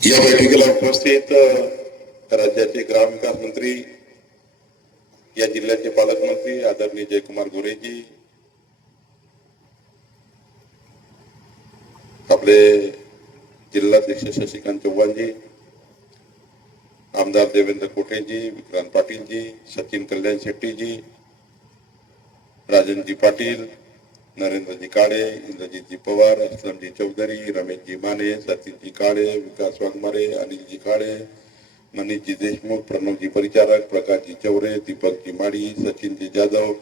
या बैठकीला उपस्थित राज्याचे ग्रामविकास मंत्री, या जिल्ह्याचे पालकमंत्री आदरणीय जयकुमार गोरेजी, आपले जिल्हाध्यक्ष शशिकांत चव्हाणजी, आमदार देवेंद्र कोटेजी, विक्रांत पाटीलजी, सचिन कल्याण शेट्टीजी, राजनजी पाटील, नरेंद्रजी काळे, इंद्रजीतजी पवार, असलमजी चौधरी, रमेशजी माने, सतीशजी काळे, विकास वाघमारे, अनिलजी काळे, मनीषजी देशमुख, प्रणवजी परिचारक, प्रकाशजी चौरे, दीपकजी माडी, सचिनजी जाधव,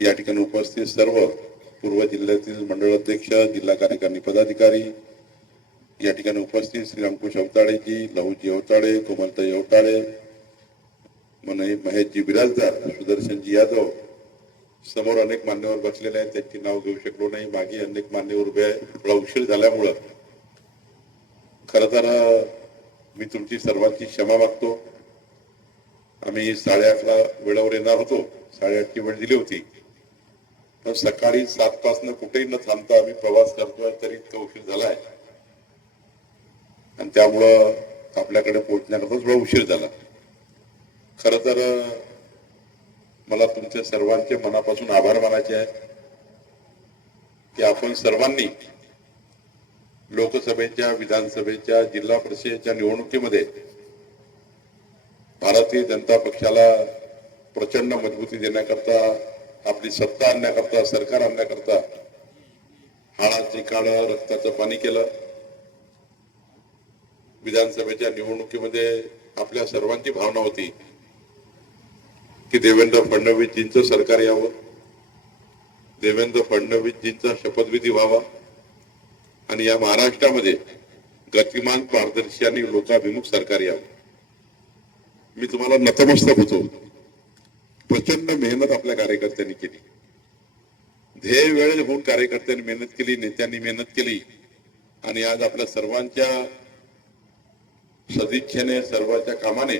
या ठिकाणी उपस्थित सर्व पूर्व जिल्ह्यातील मंडळ अध्यक्ष, जिल्हा कार्यकारिणी पदाधिकारी, या ठिकाणी उपस्थित श्री अंकुश अवताळेजी, लहूजी अवताळे, कोमलताई अवताळे, महेशजी बिराजदार, सुदर्शनजी यादव, समोर अनेक मान्यवर बसलेले आहेत, त्यांची नाव घेऊ शकलो नाही, मागे अनेक मान्यवर उभे आहे. थोडा उशीर झाल्यामुळं खर तर मी तुमची सर्वांची क्षमा मागतो. आम्ही 8:30ला वेळेवर येणार होतो, 8:30ची वेळ दिली होती, पण सकाळी 7 पासून कुठेही न थांबता आम्ही प्रवास करतोय, तरी इतका उशीर झालाय आणि त्यामुळं आपल्याकडे पोहोचण्याकरता थोडा उशीर झाला. खर तर मला तुमच्या सर्वांचे मनापासून आभार मानायचे आहे की आपण सर्वांनी लोकसभेच्या, विधानसभेच्या, जिल्हा परिषदेच्या निवडणुकीमध्ये भारतीय जनता पक्षाला प्रचंड मजबूती देण्याकरता, आपली सत्ता आणण्याकरता, सरकार आणण्याकरता हाडाची काळं, रक्ताचं पाणी केलं. विधानसभेच्या निवडणुकीमध्ये आपल्या सर्वांची भावना होती की देवेंद्र फडणवीसजींचं सरकार यावं, देवेंद्र फडणवीसजींचा शपथविधी व्हावा आणि या महाराष्ट्रामध्ये गतिमान, पारदर्शी आणि लोकाभिमुख सरकार यावं. मी तुम्हाला नतमस्तक होतो. प्रचंड मेहनत आपल्या कार्यकर्त्यांनी केली, ध्येय वेळ होऊन कार्यकर्त्यांनी मेहनत केली, नेत्यांनी मेहनत केली आणि आज आपल्या सर्वांच्या सदिच्छेने, सर्वांच्या कामाने,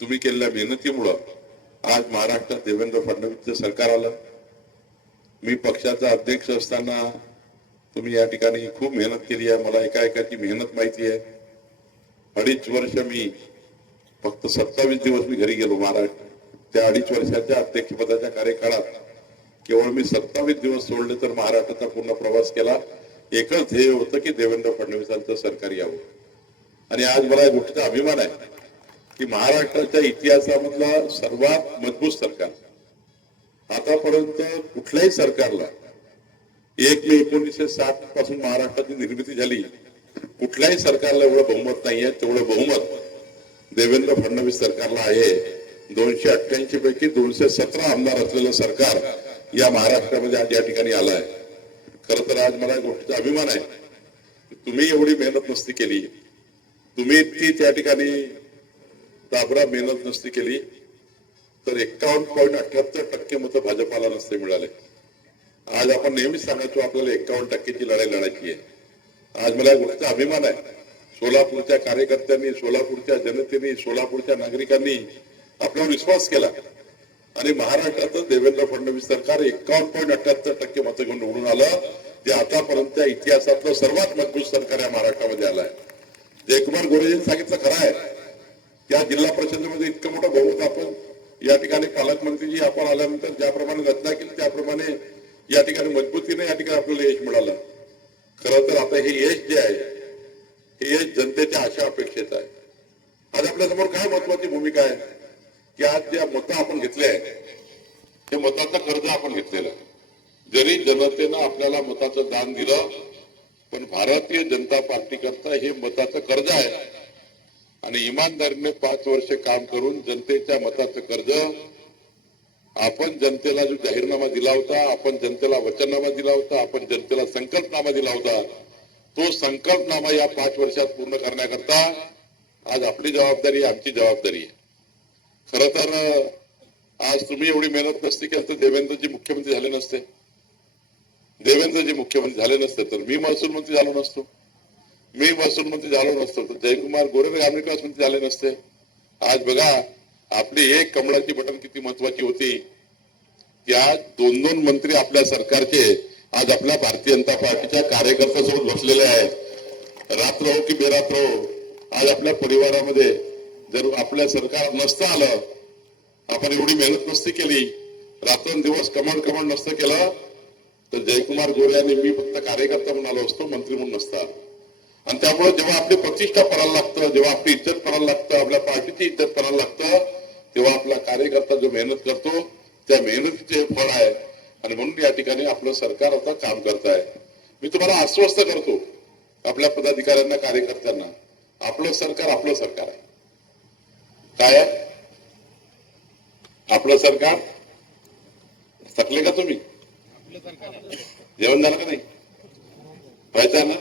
तुम्ही केलेल्या मेहनतीमुळं आज महाराष्ट्रात देवेंद्र फडणवीसचं सरकार आलं. मी पक्षाचा अध्यक्ष असताना तुम्ही या ठिकाणी खूप मेहनत केली आहे, मला एकाएकाची मेहनत माहिती आहे. 2.5 वर्ष मी फक्त 27 दिवस मी घरी गेलो. महाराष्ट्र त्या 2.5 वर्षाच्या अध्यक्षपदाच्या कार्यकाळात केवळ मी 27 दिवस सोडले, तर महाराष्ट्राचा पूर्ण प्रवास केला. एकच ध्येय होतं की देवेंद्र फडणवीसांचं सरकार यावं. आणि आज मला या गोष्टीचा अभिमान आहे की महाराष्ट्राच्या इतिहासामधला सर्वात मजबूत सरकार, आतापर्यंत कुठल्याही सरकारला 1 मे 1960 पासून महाराष्ट्राची निर्मिती झाली, कुठल्याही सरकारला एवढं बहुमत नाहीये, तेवढं बहुमत देवेंद्र फडणवीस सरकारला आहे. 288 पैकी 217 आमदार असलेलं सरकार या महाराष्ट्रामध्ये आज या ठिकाणी आलं आहे. खरं तर आज मला या गोष्टीचा अभिमान आहे. तुम्ही एवढी मेहनत नसती केली, तुम्ही ती त्या ठिकाणी ताबडा मेहनत नसती केली, तर 51.78% मतं भाजपाला नसते मिळाले. आज आपण नेहमीच सांगायचो आपल्याला 51%ची लढाई लढायची आहे. आज मला या गोष्टीचा अभिमान आहे. सोलापूरच्या कार्यकर्त्यांनी, सोलापूरच्या जनतेने, सोलापूरच्या नागरिकांनी आपल्यावर विश्वास केला आणि महाराष्ट्रात देवेंद्र फडणवीस सरकार 51.78% मतं घेऊन निवडून आलं. जे आतापर्यंतच्या इतिहासातलं सर्वात मजबूत सरकार या महाराष्ट्रामध्ये आलं आहे. जयकुमार गोरेजींनी सांगितलं खरं आहे, त्या जिल्हा परिषदेमध्ये इतकं मोठं बहुमत आपण या ठिकाणी पालकमंत्रीजी आपण आल्यानंतर ज्याप्रमाणे रचना केली, त्याप्रमाणे या ठिकाणी मजबूतीने या ठिकाणी आपल्याला यश मिळालं. खरं तर आता हे यश जे आहे, हे यश जनतेच्या आशा अपेक्षेत आहे. आज आपल्या समोर काय महत्वाची भूमिका आहे की आज ज्या मतं आपण घेतले आहे, ते मताचं कर्ज आपण घेतलेलं आहे. जरी जनतेनं आपल्याला मताचं दान दिलं, पण भारतीय जनता पार्टी करता हे मताचं कर्ज आहे आणि इमानदारीने 5 वर्ष काम करून जनतेच्या मताचं कर्ज, आपण जनतेला जो जाहीरनामा दिला होता, आपण जनतेला वचननामा दिला होता, आपण जनतेला संकल्पनामा दिला होता, तो संकल्पनामा या 5 वर्षात पूर्ण करण्याकरता आज आपली जबाबदारी, आमची जबाबदारी आहे. खरं तर आज तुम्ही एवढी मेहनत नसती केली तर देवेंद्रजी मुख्यमंत्री झाले नसते. देवेंद्रजी मुख्यमंत्री झाले नसते तर मी महसूल मंत्री झालो नसतो. मी महसूल मंत्री झालो नसतो तर जयकुमार गोरे ग्रामविकास मंत्री झाले नसते. आज बघा आपली एक कमळाची बटन किती महत्वाची होती की आज 2-2 मंत्री आपल्या सरकारचे आज आपल्या भारतीय जनता पार्टीच्या कार्यकर्त्यांसोबत बसलेले आहेत. रात्र हो की बेरात्र हो, आज आपल्या परिवारामध्ये जर आपल्या सरकार नसतं आलं, आपण एवढी मेहनत नसती केली, रात्रंदिवस कमळ नसतं केलं, तर जयकुमार गोरे आणि मी फक्त कार्यकर्ता म्हणून आलो असतो, मंत्री म्हणून नसता. आणि त्यामुळे जेव्हा आपली प्रतिष्ठा करायला लागतं, जेव्हा आपली इज्जत करायला लागतं, आपल्या पार्टीची इज्जत करायला लागतं, तेव्हा आपला कार्यकर्ता जो मेहनत करतो त्या मेहनतीचे फळ आहे. आणि म्हणून या ठिकाणी आपलं सरकार आता काम करत आहे. मी तुम्हाला आश्वस्त करतो आपल्या पदाधिकाऱ्यांना, कार्यकर्त्यांना, आपलं सरकार आहे. काय आहे आपलं सरकार? थकले का तुम्ही? जेवण झालं का नाही? व्हायचं ना?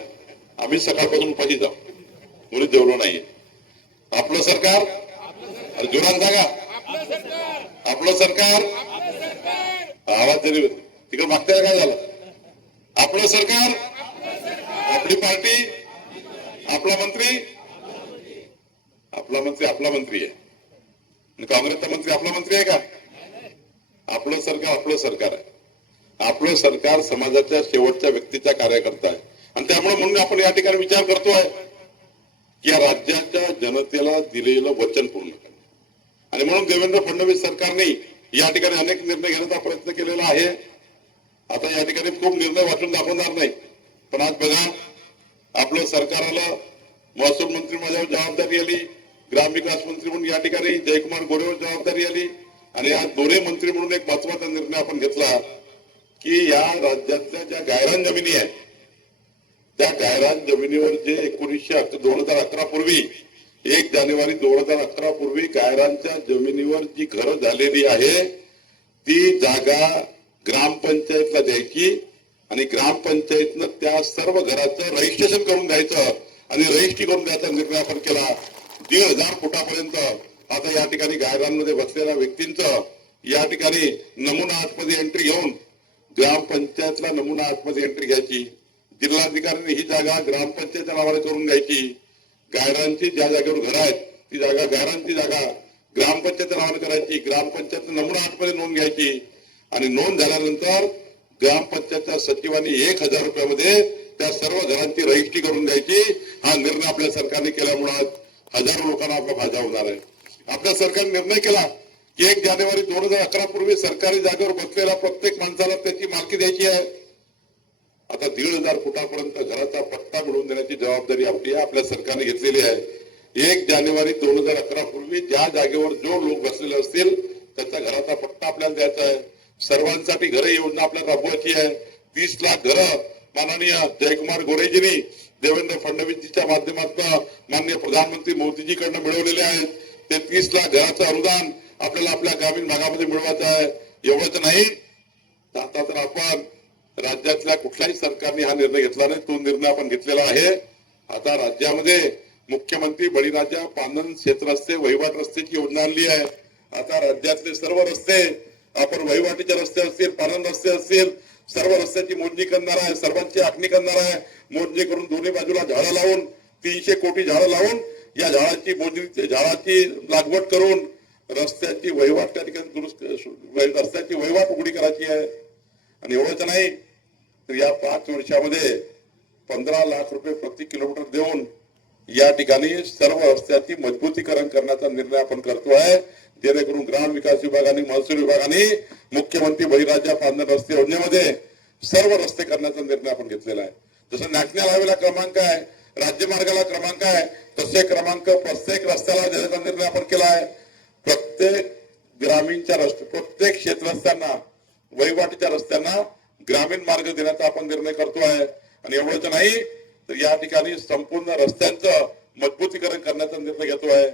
आम्ही सकाळपासून उपाशी जाऊ, मुली जेवलो नाहीये. आपलं सरकार, जोरात जागा, आपलं सरकार. आवाज तरी तिकडे मागताय काय झालं? आपलं सरकार, आपली पार्टी, आपला मंत्री आपला मंत्री आहे. काँग्रेसचा मंत्री आपला मंत्री आहे का? आपलं सरकार आहे. आपलं सरकार समाजाच्या शेवटच्या व्यक्तीचा कार्यकर्ता आहे. आणि त्यामुळे म्हणून आपण या ठिकाणी विचार करतोय की या राज्याच्या जनतेला दिलेलं वचन पूर्ण करणं. आणि म्हणून देवेंद्र फडणवीस सरकारने या ठिकाणी अनेक निर्णय घेण्याचा प्रयत्न केलेला आहे. आता या ठिकाणी खूप निर्णय वाचून दाखवणार नाही, पण आज बघा आपलं सरकार आलं, महसूल मंत्री माझ्यावर जबाबदारी आली, ग्रामविकास मंत्री म्हणून या ठिकाणी जयकुमार गोरेवर जबाबदारी आली. आणि आज दोन्ही मंत्री म्हणून एक महत्वाचा निर्णय आपण घेतला की या राज्यातल्या ज्या गायरान जमिनी आहेत, त्या गायरान जमिनीवर जे 2011 पूर्वी 1 जानेवारी 2011 पूर्वी गायरांच्या जमिनीवर जी घरं झालेली आहे ती जागा ग्रामपंचायतला द्यायची आणि ग्रामपंचायतनं त्या सर्व घराचं रजिस्ट्रेशन करून द्यायचं आणि रजिस्ट्री करून द्यायचा निर्णय आपण केला. 1,500 फुटापर्यंत आता या ठिकाणी गायरांमध्ये बसलेल्या व्यक्तींचं या ठिकाणी नमुना आतमध्ये एंट्री घेऊन ग्रामपंचायतला नमुना आतमध्ये एंट्री घ्यायची. जिल्हाधिकाऱ्यांनी ही जागा ग्रामपंचायतच्या नावाने करून घ्यायची. गायरांची ज्या जागेवर घर आहेत ती जागा गायरांची जागा ग्रामपंचायतच्या नावाने करायची. ग्रामपंचायत नमुना आतमध्ये नोंद घ्यायची आणि नोंद झाल्यानंतर ग्रामपंचायतच्या सचिवांनी 1,000 रुपयामध्ये त्या सर्व घरांची रजिस्ट्री करून द्यायची. हा निर्णय आपल्या सरकारने केल्यामुळे हजारो लोकांना आपला फायदा होणार आहे. आपल्या सरकारने निर्णय केला की 1 जानेवारी 2011 पूर्वी सरकारी जागेवर बसलेल्या प्रत्येक माणसाला त्याची मालकी द्यायची आहे. आता 1,500 फुटापर्यंत घराचा पट्टा मिळवून देण्याची जबाबदारी आपल्या सरकारने घेतलेली आहे. 1 जानेवारी 2011 पूर्वी ज्या जागेवर जो लोक बसलेले असतील त्याचा घराचा पट्टा आपल्याला द्यायचा आहे. सर्वांसाठी घरे योजना आपल्याला राबवायची आहे. 30 लाख घरं माननीय जयकुमार गोरेजींनी देवेंद्र फडणवीसजीच्या माध्यमातून माननीय प्रधानमंत्री मोदीजीकडनं मिळवलेले आहेत. ते 30 लाख घराचं अनुदान आपल्याला आपल्या ग्रामीण भागामध्ये मिळवायचं आहे. एवढंच नाही, आता तर आपण राज्यातल्या कुठल्याही सरकारने हा निर्णय घेतला नाही, तो निर्णय आपण घेतलेला आहे. आता राज्यामध्ये मुख्यमंत्री बळीराजा पांदन शेतरस्ते वहिवाट रस्त्याची योजना आणली आहे. आता राज्यातले सर्व रस्ते आपण वहिवाटीचे रस्ते असतील, पानन रस्ते असतील, सर्व रस्त्याची मोजणी करणार आहे, सर्वांची आखणी करणार आहे. मोजणी करून दोन्ही बाजूला झाडं लावून 300 कोटी झाडं लावून या झाडाची मोजणी, झाडाची लागवड करून रस्त्याची वहिवाट त्या ठिकाणी रस्त्याची वहिवाट उघडी करायची आहे. आणि एवढंच नाही तर या 5 वर्षामध्ये 15 लाख रुपये प्रति किलोमीटर देऊन या ठिकाणी सर्व रस्त्याची मजबूतीकरण करण्याचा निर्णय आपण करतोय. जेणेकरून ग्राम विकास विभागाने, महसूल विभागाने मुख्यमंत्री बळीराजा पांदन रस्ते योजनेमध्ये सर्व रस्ते करण्याचा निर्णय आपण घेतलेला आहे. जसं नॅशनल हायवेला क्रमांक आहे, राज्यमार्गाला क्रमांक आहे, तसे क्रमांक प्रत्येक रस्त्याला देण्याचा निर्णय आपण केला आहे. प्रत्येक ग्रामीणच्या रस्ते, प्रत्येक क्षेत्रस्थांना, वहिवाटीच्या रस्त्यांना ग्रामीण मार्ग देण्याचा आपण निर्णय करतोय. आणि एवढंच नाही तर या ठिकाणी संपूर्ण रस्त्यांचं मजबूतीकरण करण्याचा निर्णय घेतोय.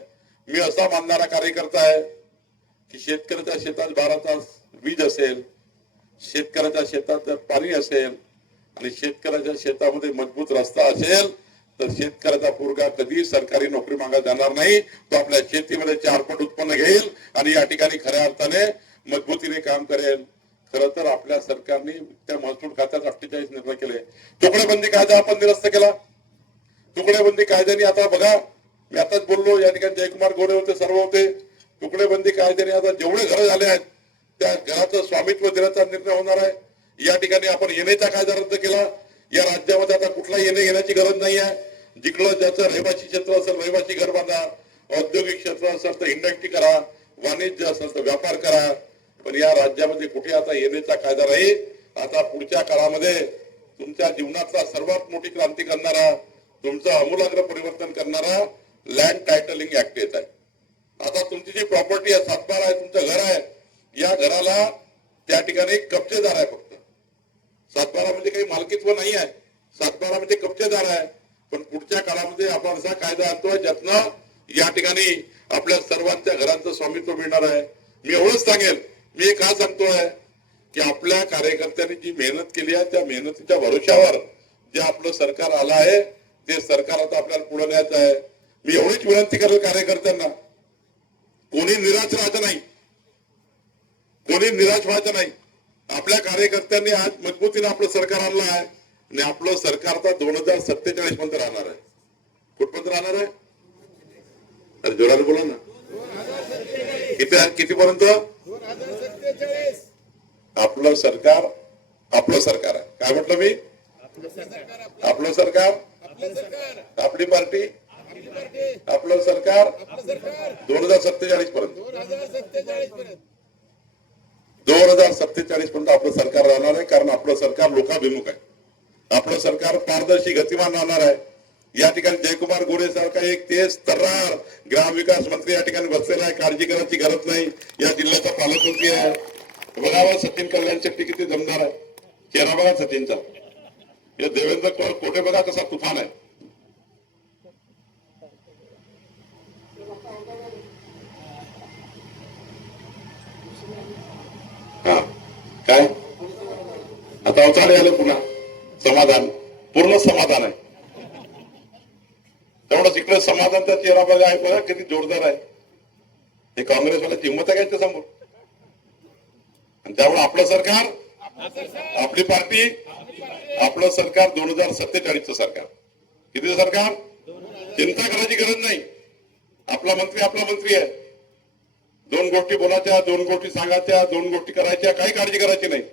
मी असा मानणारा कार्यकर्ता आहे की शेतकऱ्याच्या शेतात 12 तास वीज असेल, शेतकऱ्याच्या शेतात पाणी असेल आणि शेतकऱ्याच्या शेतामध्ये मजबूत रस्ता असेल तर शेतकऱ्याचा पोरगा कधी सरकारी नोकरी मागा जाणार नाही. तो आपल्या शेतीमध्ये 4 पट उत्पन्न घेईल आणि या ठिकाणी खऱ्या अर्थाने मजबूतीने काम करेल. खरं तर आपल्या सरकारने त्या महसूल खात्यात 48 निर्णय केले. तुकडेबंदी कायदा आपण निरस्त केला. तुकडेबंदी कायद्याने आता बघा, मी आताच बोललो, या ठिकाणी जयकुमार गोरे होते, सर्व होते. तुकडेबंदी कायद्याने आता जेवढे घर झाले आहेत त्या घराचं स्वामित्व देण्याचा निर्णय होणार आहे. या ठिकाणी आपण येण्याचा कायदा रद्द केला. या राज्यामध्ये आता कुठला येणे घेण्याची गरज नाही आहे. जिकडं ज्याचं रहिवासी क्षेत्र असेल रहिवासी असेल तर इंडस्ट्री करा, वाणिज्य असेल तर व्यापार करा, पण या राज्यामध्ये कुठे आता येण्याचा कायदा राहील. आता पुढच्या काळामध्ये तुमच्या जीवनातला सर्वात मोठी क्रांती करणारा, तुमचं आमूलाग्र परिवर्तन करणारा लँड टायटलिंग ऍक्ट येत आहे. आता तुमची जी प्रॉपर्टी आहे, सातबारा आहे, तुमचं घर आहे, या घराला त्या ठिकाणी कब्जेदार आहे. फक्त सातबारा म्हणजे काही मालकीत्व नाही आहे, सातबारा म्हणजे कब्जेदार आहे. पण पुढच्या काळामध्ये आपण असा कायदा आणतोय ज्यातनं या ठिकाणी आपल्या सर्वांच्या घरांचं स्वामित्व मिळणार आहे. मी एवढंच सांगेल, मी का सांगतोय की आपल्या कार्यकर्त्यांनी जी मेहनत केली आहे, त्या मेहनतीच्या भरोश्यावर जे आपलं सरकार आलं आहे, ते सरकार आता आपल्याला पुढे न्यायचं आहे. मी एवढीच विनंती करेल कार्यकर्त्यांना, कोणी निराश राहायचं नाही, कोणी निराश व्हायचं नाही. आपल्या कार्यकर्त्यांनी आज मजबूतीने आपलं सरकार आणलं आहे आणि आपलं सरकार तर 2047 पर्यंत राहणार आहे. कुठपर्यंत राहणार आहे? अरे जोराने बोला ना. कितीपर्यंत? आपलं सरकार आहे. काय म्हटलं मी? आपलं सरकार, आपली पार्टी, आपलं सरकार 2047 पर्यंत. 2047 पर्यंत आपलं सरकार राहणार आहे. कारण आपलं सरकार लोकाभिमुख आहे, आपलं सरकार पारदर्शी गतिमान राहणार आहे. या ठिकाणी जयकुमार गोरे सारखा एक तेज तर्रार ग्रामविकास मंत्री या ठिकाणी बसलेला आहे. काळजी करायची गरज नाही. या जिल्ह्याचा पालकमंत्री आहे. बघावा सचिन कल्याण शेट्टी किती दमदार आहे. चेहरा बघा सचिनचा. या देवेंद्र कोठे बघा कसा तुफान आहे. हा काय आता अवचाळे आलं पुन्हा. समाधान, पूर्ण समाधान आहे. तेवढंच इकडे समाधानचा चेहरा बघा आहे, बघा किती जोरदार आहे. हे काँग्रेसवाल्याची हिंमत आहे त्यांच्या समोर. आणि त्यामुळे आपलं सरकार, आपली पार्टी, आपलं सरकार 2047चं सरकार. कितीचं सरकार? चिंता करायची गरज नाही. आपला मंत्री आहे. 2 गोष्टी बोलायच्या, 2 गोष्टी सांगायच्या, 2 गोष्टी करायच्या, काही काळजी करायची नाही.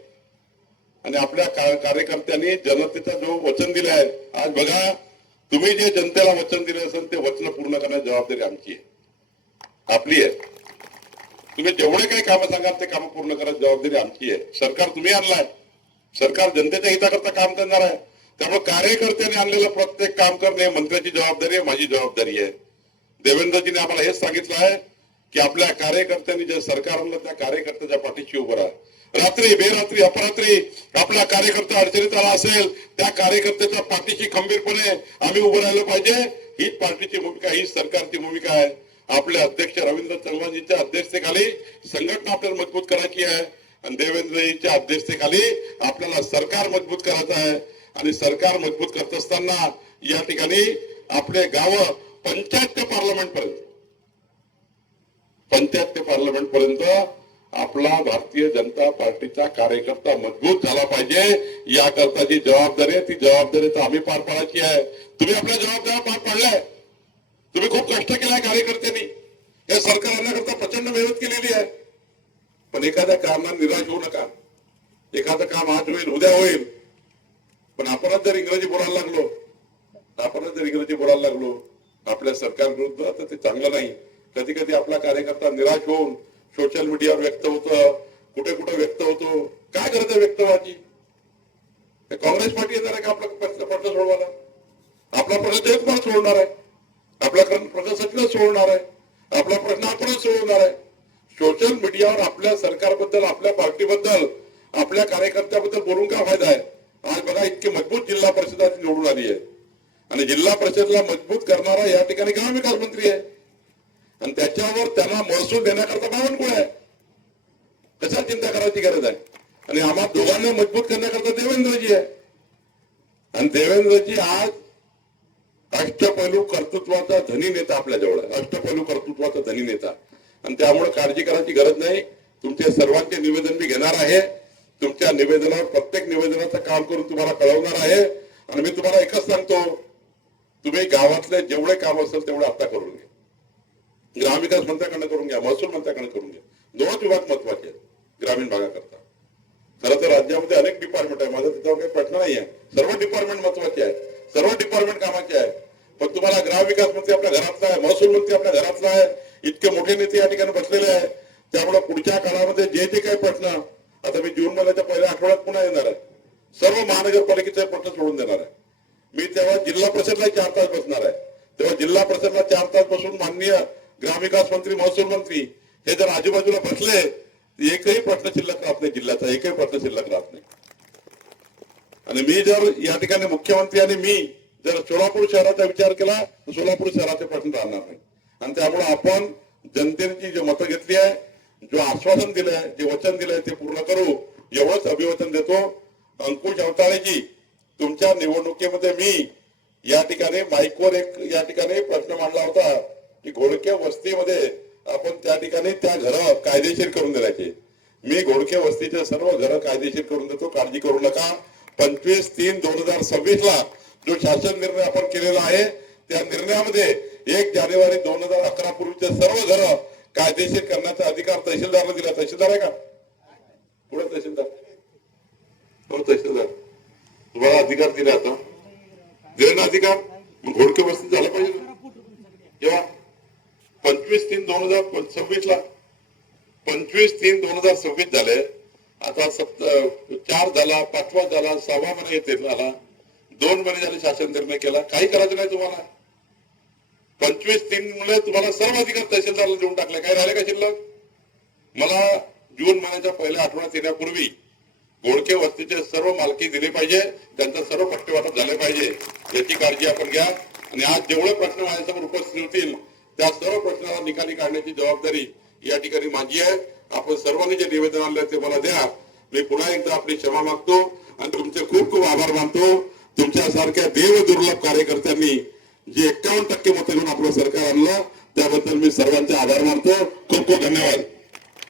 आणि आपल्या कार्यकर्त्यांनी जनतेचा जो वचन दिलं आहे, आज बघा तुम्ही जे जनतेला वचन दिले असेल ते वचन पूर्ण करण्याची जबाबदारी आमची आहे, आपली आहे. तुम्ही जेवढे काही कामं सांगाल ते कामं पूर्ण करायची जबाबदारी आमची आहे. सरकार तुम्ही आणलाय, सरकार जनतेच्या हिताकरता काम करणार आहे. त्यामुळे कार्यकर्त्यांनी आणलेलं प्रत्येक काम करणे मंत्र्याची जबाबदारी आहे, माझी जबाबदारी आहे. देवेंद्रजीने आम्हाला हेच सांगितलं आहे की आपल्या कार्यकर्त्यांनी जे सरकार आणलं त्या कार्यकर्त्याच्या पाठीशी उभं राहा. रात्री बेरात्री अपरात्री आपला कार्यकर्ता अडचणीत आला असेल, त्या कार्यकर्त्याच्या पाठीशी खंबीरपणे आम्ही उभं राहिलं पाहिजे. हीच पार्टीची भूमिका, हीच सरकारची भूमिका आहे. आपले अध्यक्ष रवींद्र चव्हाणजींच्या अध्यक्षतेखाली संघटना आपल्याला मजबूत करायची आहे आणि देवेंद्रजींच्या अध्यक्षतेखाली आपल्याला सरकार मजबूत करायचं आहे. आणि सरकार मजबूत करत असताना या ठिकाणी आपले गाव पंचायत ते पार्लमेंट पर्यंत आपला भारतीय जनता पार्टीचा कार्यकर्ता मजबूत झाला पाहिजे. याकरता जी जबाबदारी आहे ती जबाबदारी तर आम्ही पार पाडायची आहे. तुम्ही आपल्या जबाबदाऱ्या पार पाडल्या. तुम्ही खूप कष्ट केलाय कार्यकर्त्यांनी. या सरकार आणण्याकरता प्रचंड मेहनत केलेली आहे. पण एखाद्या कारणाने निराश होऊ नका. एखादं काम आज होईल, उद्या होईल. पण आपणच जर इंग्रजी बोलायला लागलो आपल्या सरकार विरुद्ध तर ते चांगलं नाही. कधी कधी आपला कार्यकर्ता निराश होऊन सोशल मीडियावर व्यक्त होतं, कुठे कुठे व्यक्त होतो. काय गरज आहे व्यक्त व्हायची? काँग्रेस पार्टी येणार आहे का आपला प्रश्न सोडवायला? आपला प्रश्न जयकुमार सोडणार आहे, आपला प्रश्न सचिन सोडणार आहे, आपला प्रश्न आपणच सोडवणार आहे. सोशल मीडियावर आपल्या सरकारबद्दल, आपल्या पार्टीबद्दल, आपल्या कार्यकर्त्याबद्दल बोलून काय फायदा आहे? आज बघा इतकी मजबूत जिल्हा परिषदाची निवडून आली आहे आणि जिल्हा परिषदला मजबूत करणारा या ठिकाणी ग्रामविकास मंत्री आहे आणि त्याच्यावर त्यांना महसूल देण्याकरता बावनकुळे आहे. कशा चिंता करायची गरज आहे? आणि आम्हा दोघांना मजबूत करण्याकरता देवेंद्रजी आहे. आणि देवेंद्रजी आज अष्टपैलू कर्तृत्वाचा धनी नेता आपल्या जवळ आहे. अष्टपैलू कर्तृत्वाचा धनी नेता. आणि त्यामुळे काळजी करायची गरज नाही. तुमचे सर्वांचे निवेदन मी घेणार आहे. तुमच्या निवेदनावर प्रत्येक निवेदनाचं काम करून तुम्हाला कळवणार आहे. आणि मी तुम्हाला एकच सांगतो, तुम्ही गावातले जेवढे काम असेल तेवढे आता करून घ्या. ग्रामविकास मंत्र्याकडे करून घ्या, महसूल मंत्र्याकडे करून घ्या. 2 विभाग महत्वाचे आहेत ग्रामीण भागाकरता. खरं तर राज्यामध्ये अनेक डिपार्टमेंट आहे, माझा त्याच्यावर काही प्रश्न नाही आहे. सर्व डिपार्टमेंट महत्वाचे आहेत, सर्व डिपार्टमेंट कामाचे आहे. पण तुम्हाला ग्रामविकास मंत्री आपल्या घरातला आहे, महसूल मंत्री आपल्या घरातला आहे, इतके मोठे नेते या ठिकाणी बसलेले आहे. त्यामुळे पुढच्या काळामध्ये जे जे काही प्रश्न, आता मी जून महिन्याच्या पहिल्या आठवड्यात पुन्हा येणार आहे, सर्व महानगरपालिकेचे प्रश्न सोडून देणार आहे. मी तेव्हा जिल्हा परिषदला 4 तास बसणार आहे. तेव्हा जिल्हा परिषदला 4 तास बसून माननीय ग्रामविकास मंत्री, महसूल मंत्री हे जर आजूबाजूला बसले, एकही प्रश्न शिल्लक राहत नाही, जिल्ह्याचा एकही प्रश्न शिल्लक राहत नाही. आणि मी जर या ठिकाणी मुख्यमंत्री आणि मी जर सोलापूर शहराचा विचार केला तर सोलापूर शहराचे प्रश्न राहणार नाही. आणि त्यामुळे आपण जनतेची जी मतं घेतली आहे, जो आश्वासन दिलंय, जे वचन दिलंय ते पूर्ण करू, एवढंच अभिवचन देतो. अंकुश अवताळेजी, तुमच्या निवडणुकीमध्ये मी या ठिकाणी माईकवर एक या ठिकाणी प्रश्न मांडला होता की घोडके वस्तीमध्ये आपण त्या ठिकाणी त्या घरं कायदेशीर करून देण्याचे. मी घोडके वस्तीचे सर्व घरं कायदेशीर करून देतो, काळजी करू नका. 25/3/2026 ला जो शासन निर्णय आपण केलेला आहे, त्या निर्णयामध्ये 1 जानेवारी 2011 पूर्वीचे सर्व घरं कायदेशीर करण्याचा अधिकार तहसीलदारला दिला. तहसीलदार आहे का पुढे? तहसीलदार हो, तहसीलदार तुम्हाला अधिकार दिले, आता दिले ना अधिकार, मग घोडके वस्ती झालं पाहिजे ना. जेव्हा 25/3/2026 ला 25/3/2026 झाले, आता 4 झाला, 5वा झाला, 6वा महिना येते झाला, 2 महिने झाले शासन निर्णय केला, काही करायचं नाही तुम्हाला. 25/3 मुळे तुम्हाला सर्व अधिकार तहसीलदारला देऊन टाकले. काय राहिले का शिल्लक? मला जून महिन्याच्या पहिल्या आठवड्यात येण्यापूर्वी घोडके वस्तीचे सर्व मालकी दिली पाहिजे, त्यांचा सर्व पट्टे वाटप झाले पाहिजे, याची काळजी आपण घ्या. आणि आज जेवढे प्रश्न माझ्यासमोर उपस्थित होतील त्या सर्व प्रश्नाला निकाली काढण्याची जबाबदारी या ठिकाणी माझी आहे. आपण सर्वांनी जे निवेदन आणलं ते मला द्या. मी पुन्हा एकदा आपली क्षमा मागतो आणि तुमचे खूप खूप आभार मानतो. तुमच्यासारख्या देवदुर्लभ कार्यकर्त्यांनी जे 51% मतं घेऊन आपलं सरकार आणलं त्याबद्दल मी सर्वांचे आभार मानतो. खूप खूप धन्यवाद.